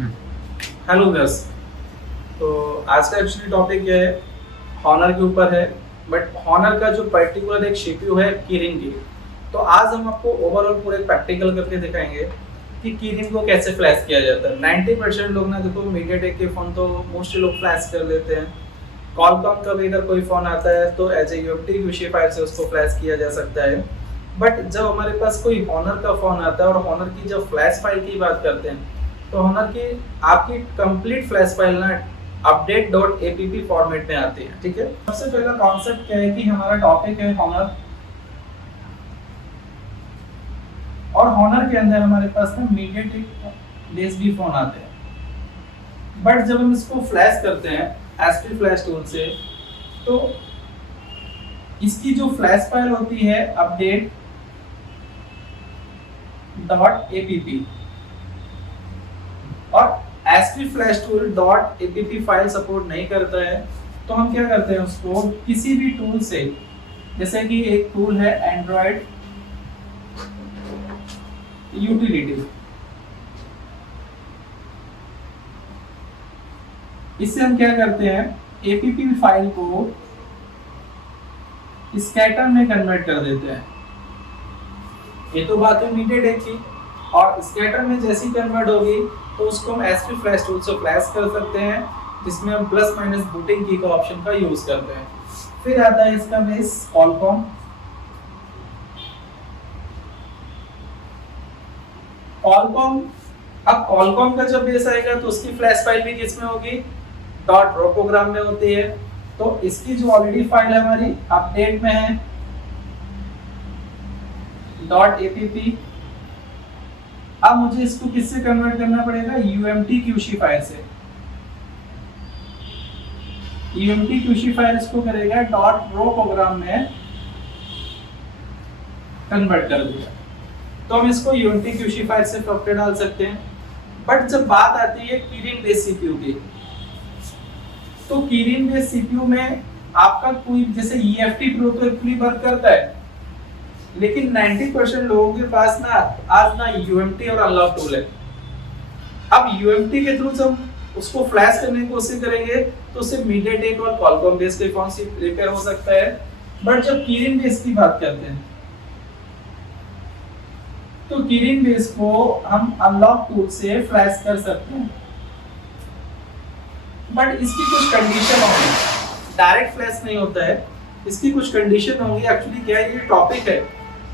Hello viewers. तो आज का एक्चुअली टॉपिक ये है, हॉनर के ऊपर है। बट हॉनर का जो पर्टिकुलर एक सीपीयू है कीरिंग की। तो आज हम आपको ओवरऑल पूरे प्रैक्टिकल करके दिखाएंगे कि कीरिंग को कैसे फ्लैश किया जाता है। 90% लोग ना देखो मीडियाटेक के फ़ोन तो मोस्टली लोग फ्लैश कर लेते हैं। कॉलकॉम का भी अगर कोई फ़ोन आता है तो as a UMT QC file से उसको फ्लैश किया जा सकता है। बट जब हमारे पास कोई हॉनर का फ़ोन आता है और हॉनर की जब फ्लैश फाइल की बात करते हैं तो हॉनर की आपकी कंप्लीट फ्लैश फाइल ना अपडेट डॉट एपीपी फॉर्मेट में आती है। ठीक है, सबसे पहला कॉन्सेप्ट क्या है कि हमारा टॉपिक है हॉनर, और हॉनर के अंदर हमारे पास ना मीडियाटेक डीएसपी फोन आते हैं। बट जब हम इसको फ्लैश करते हैं एसपी फ्लैश टूल से तो इसकी जो फ्लैश फाइल होती है अपडेट डॉट एपीपी और SP flash tool dot APP file support नहीं करता है। तो हम क्या करते हैं, उसको किसी भी टूल से, जैसे कि एक टूल है एंड्रॉयड यूटिलिटी, इससे हम क्या करते हैं, एपीपी फाइल को स्कैटर में कन्वर्ट कर देते हैं। ये तो बात है मीडियाटेक की, और स्कैटर में जैसी कन्वर्ट होगी तो उसको हम एसपी फ्लैश टूल से फ्लैश कर सकते हैं, जिसमें हम प्लस माइनस बूटिंग की का ऑप्शन का यूज करते हैं। फिर आता है इसका बेस कॉलकॉम। कॉलकॉम, अब कॉलकॉम का जब बेस आएगा तो उसकी फ्लैश फाइल भी किसमें होगी, डॉट रो प्रोग्राम में होती है। तो इसकी जो ऑलरेडी फाइल है हमारी अपडेट में है डॉट एपीपी। अब मुझे इसको किससे कन्वर्ट करना पड़ेगा, यूएमटी क्यूसी फाइल से। यूएमटी क्यूसी फाइल इसको करेगा डॉट रो प्रोग्राम में कन्वर्ट कर दिया। तो हम इसको यूएमटी क्यूसी फाइल से सॉफ्टवेयर डाल सकते हैं। बट जब बात आती है कीरिंग बेस्ड सीपीयू की, तो कीरिंग बेस्ड सीपीयू में आपका कोई जैसे ईएफटी प्रोटोकॉल वर्क करता है, लेकिन 90% लोगों के पास ना आज ना यूएमटी और अनलॉक टूल है। अब यूएमटी के थ्रू जब उसको फ्लैश करने की कोशिश करेंगे तो उससे मीडियाटेक और कॉलकॉम बेस्ड फोन से रिपेयर हो सकता है। बट जब कीरिंग बेस्ड की बात करते हैं तो कीरिंग बेस्ड को हम अनलॉक टूल से फ्लैश कर सकते हैं। बट इसकी कुछ कंडीशन होगी, डायरेक्ट फ्लैश नहीं होता है, इसकी कुछ कंडीशन होंगी। एक्चुअली क्या है, ये टॉपिक है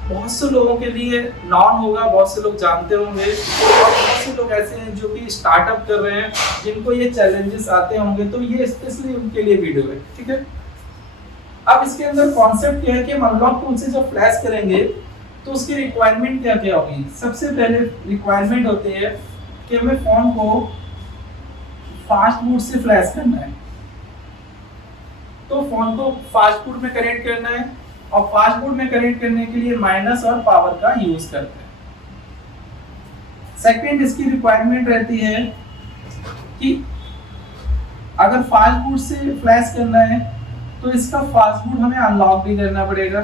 बहुत से लोगों के लिए नॉन होगा, बहुत से लोग जानते होंगे, और बहुत से लोग ऐसे हैं जो कि स्टार्टअप कर रहे हैं जिनको ये चैलेंजेस आते होंगे, तो ये स्पेशली उनके लिए वीडियो है। ठीक है, अब इसके अंदर कॉन्सेप्ट क्या है कि हम अनलॉक टूल से जब फ्लैश करेंगे तो उसकी रिक्वायरमेंट क्या क्या होगी। सबसे पहले रिक्वायरमेंट होती है कि हमें फोन को फास्ट बूट से फ्लैश करना है। तो फोन को फास्ट बूट में कनेक्ट करना है, और फास्ट बूट में कनेक्ट करने के लिए माइनस और पावर का यूज करते हैं। सेकंड इसकी रिक्वायरमेंट रहती है कि अगर फास्ट बूट से फ्लैश करना है तो इसका फास्ट बूट हमें अनलॉक भी करना पड़ेगा,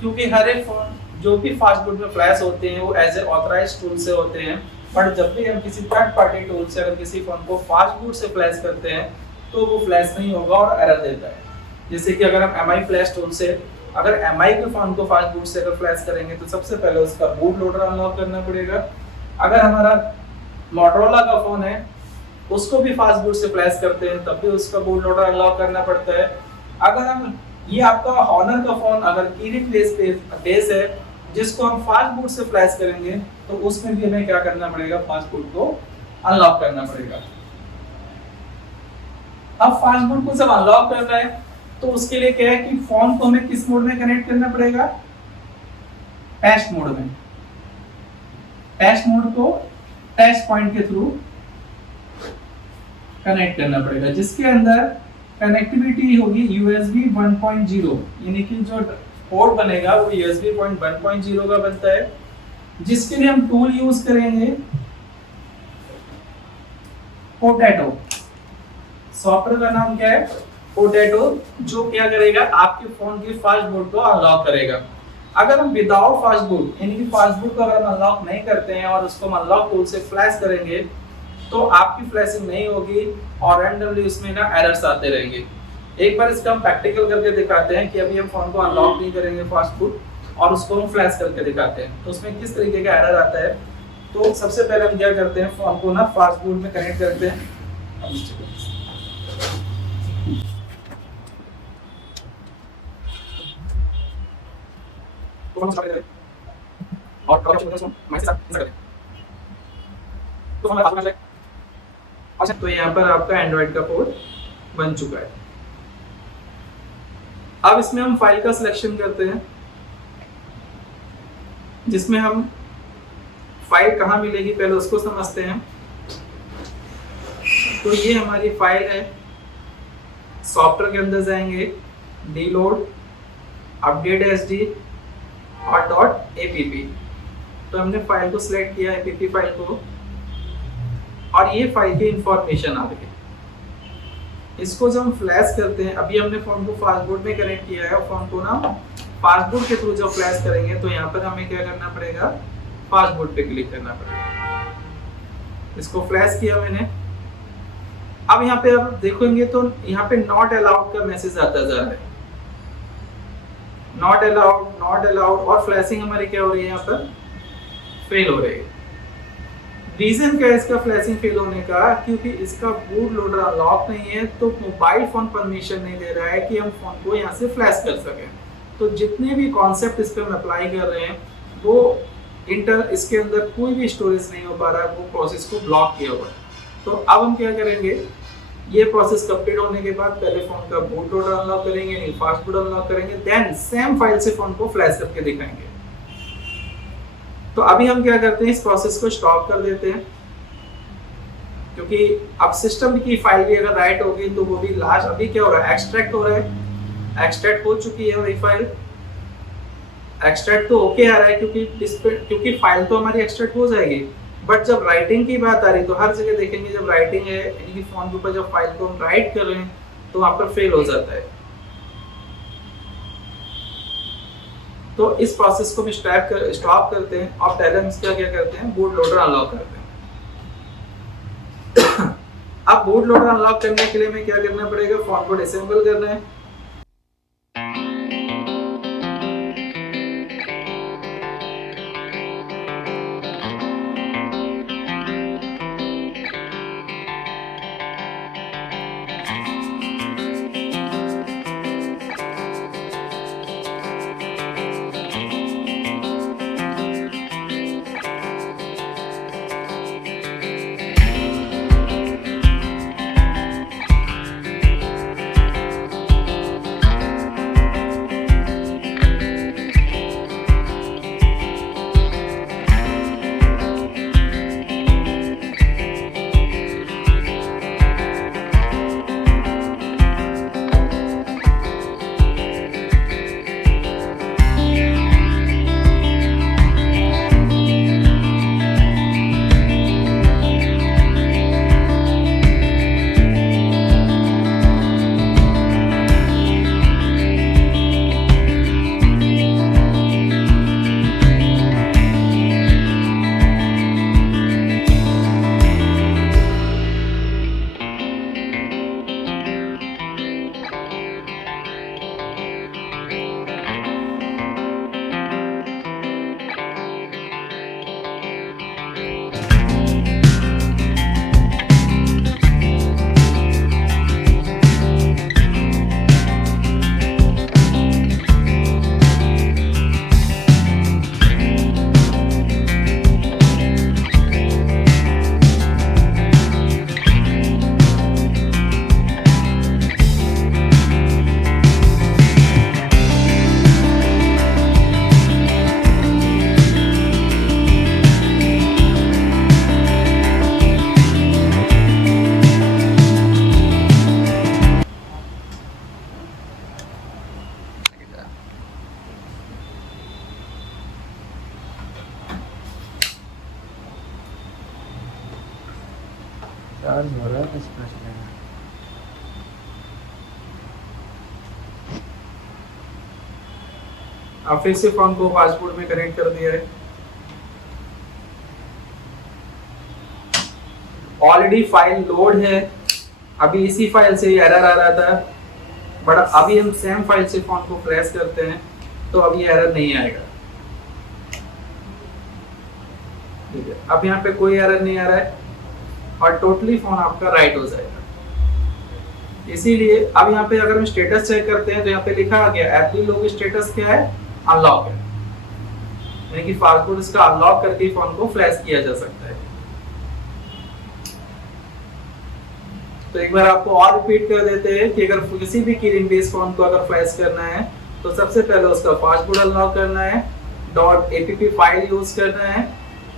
क्योंकि हर एक फोन जो भी फास्ट बूट में फ्लैश होते हैं वो एज ए ऑथराइज्ड टूल से होते हैं। बट जब भी हम किसी थर्ड पार्टी टूल से अगर किसी फोन को फास्ट बूट से फ्लैश करते हैं तो वो फ्लैश नहीं होगा और एरर देता है। जैसे कि अगर हम एमआई फ्लैश टूल से अगर एमआई के फोन को फास्ट बूट से अगर फ्लैश करेंगे तो सबसे पहले उसका बूट लोडर अनलॉक करना पड़ेगा। अगर हमारा मोटोरोला का फोन है उसको भी फास्ट बूट से फ्लैश करते हैं तब भी उसका बूट लोडर अनलॉक करना पड़ता है। अगर हम ये आपका हॉनर का फोन अगर कीरिंग बेस है जिसको हम फास्ट बूट से फ्लैश करेंगे तो उसमें भी हमें क्या करना पड़ेगा, फास्ट बूट को अनलॉक करना पड़ेगा। अब फास्ट बूट को जब अनलॉक करना है तो उसके लिए क्या है कि फोन को हमें किस मोड में कनेक्ट करना पड़ेगा, टेस्ट मोड में। टेस्ट मोड को टेस्ट पॉइंट के थ्रू कनेक्ट करना पड़ेगा, जिसके अंदर कनेक्टिविटी होगी USB 1.0, यानी कि जो पोर्ट बनेगा वो USB 1.0 का बनता है, जिसके लिए हम टूल यूज करेंगे पोटैटो। सॉफ्टवेयर का नाम क्या है, पोटैटो, जो क्या करेगा आपके फोन की फास्ट बूट को अनलॉक करेगा। अगर हम विदाउट फास्टबूट यानी कि फास्टबूट को अगर हम अनलॉक नहीं करते हैं और उसको अनलॉक टूल से फ्लैश करेंगे तो आपकी फ्लैशिंग नहीं होगी और रैंडमली उसमें ना एरर्स आते रहेंगे। एक बार इसका हम प्रैक्टिकल करके दिखाते हैं कि अभी हम फोन को अनलॉक नहीं करेंगे फास्टबूट और उसको हम फ्लैश करके दिखाते हैं तो उसमें किस तरीके का एरर आता है। तो सबसे पहले हम क्या करते हैं, फोन को ना फास्टबूट में कनेक्ट करते हैं। तो यहाँ पर आपका एंड्रॉइड का पोर्ट बन चुका है। अब इसमें हम फाइल का सिलेक्शन करते हैं जिसमें हम फाइल कहाँ मिलेगी पहले उसको समझते हैं। तो ये हमारी फाइल है, सॉफ्टवेयर के अंदर जाएंगे, डीलोड, अपडेट एसडी और .app। तो हमने फाइल को सिलेक्ट किया, app फाइल को, और ये फाइल की इंफॉर्मेशन आ गई। इसको जब हम फ्लैश करते हैं, अभी हमने फोन को फास्टबूट में कनेक्ट किया है और फोन को ना फास्टबूट के थ्रू जब फ्लैश करेंगे तो यहाँ पर हमें क्या करना पड़ेगा, फास्टबूट पे क्लिक करना पड़ेगा। इसको फ्लैश किया मैंने। अब यहाँ पे आप देखोगे तो यहाँ पे नॉट अलाउड का मैसेज आता जा रहा है, नॉट अलाउड, नॉट अलाउड, और फ्लैशिंग हमारी क्या हो रही है, यहाँ पर फेल हो रही है। रीजन क्या है इसका फ्लैशिंग फेल होने का, क्योंकि इसका बूट लोडर अनलॉक नहीं है, तो मोबाइल फोन परमिशन नहीं दे रहा है कि हम फोन को यहाँ से फ्लैश कर सकें। तो जितने भी कॉन्सेप्ट इस पे हम अप्लाई कर रहे हैं वो इसके अंदर कोई भी स्टोरेज नहीं हो पा रहा है, वो प्रोसेस को ब्लॉक किया हुआ है। तो अब हम क्या करेंगे, ये प्रोसेस कंप्लीट होने के बाद पहले फोन का बूट लोडर अनलॉक करेंगे, नहीं फास्टबूट अनलॉक करेंगे, देन सेम फाइल से फोन को फ्लैश करके दिखाएंगे। तो अभी हम क्या करते हैं, इस प्रोसेस को स्टॉप कर देते हैं, क्योंकि अब सिस्टम की फाइल भी अगर राइट होगी तो वो भी लास्ट, अभी क्या हो रहा है, एक्सट्रैक्ट हो रहा है, एक्सट्रैक्ट हो चुकी है वही फाइल, एक्सट्रैक्ट तो ओके आ रहा है क्योंकि फाइल तो हमारी एक्सट्रैक्ट हो जाएगी। बट जब राइटिंग की बात आ रही है तो हर जगह देखेंगे जब राइटिंग है यानी कि फोन के ऊपर जब फाइल को हम राइट कर रहे हैं तो वहां पर फेल हो जाता है। तो इस प्रोसेस को भी स्टॉप करते हैं और पहले हम इसका क्या करते हैं, बूट लोडर अनलॉक करते हैं। अब बूट लोडर अनलॉक करने के लिए हमें क्या करना पड़ेगा, फोन को डिसेंबल करना है। चार्ज हो रहा है बस बच गया। अब फिर से फोन को फास्टबूट में कनेक्ट कर दिया है। ऑलरेडी फाइल लोड है, अभी इसी फाइल से एरर आ रहा था, बट अभी हम सेम फाइल से फोन को फ्लैश करते हैं तो अभी एरर नहीं आएगा। ठीक है, अब यहाँ पे कोई एरर नहीं आ रहा है और टोटली फोन आपका राइट हो जाएगा। इसीलिए अब यहाँ पे अगर हम स्टेटस चेक करते हैं तो यहाँ पे लिखा आ गया एपली लोग स्टेटस क्या है, अनलॉक है, यानी कि फास्टबूट इसका अनलॉक करके फोन को फ्लैश किया जा सकता है। तो एक बार आपको और रिपीट कर देते हैं कि अगर किसी भी कीलिंग बेस्ड फोन को अगर फ्लैश करना है तो सबसे पहले उसका फास्टबूट अनलॉक करना है, .app फाइल यूज करना है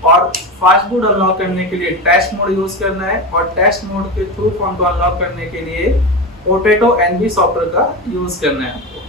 और फास्टबूट अनलॉक करने के लिए टेस्ट मोड यूज करना है और टेस्ट मोड के थ्रू फोन को अनलॉक करने के लिए पोटैटो NV सॉफ्टवेयर का यूज करना है आपको।